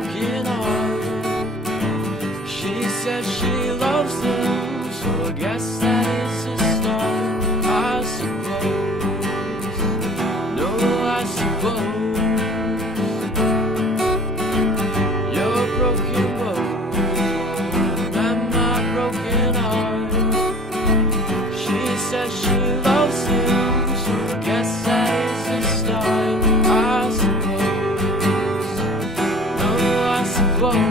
broken heart. She says she loves him, so I guess that is a start, I suppose. No, I suppose your broken bones won't mend my broken heart. She says she loves him, so I guess that is a start, I suppose. No, I suppose.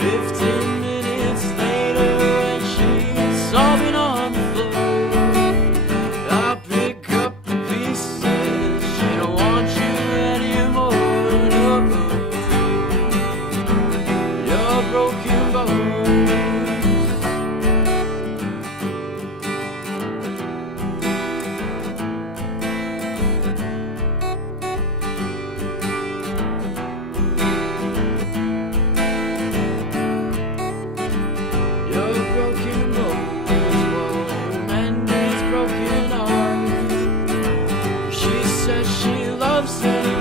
15 minutes later, and she's sobbing on the floor. I pick up the pieces. She don't want you anymore. No, your broken bones. Your broken bones won't mend his broken heart. She says she loves him,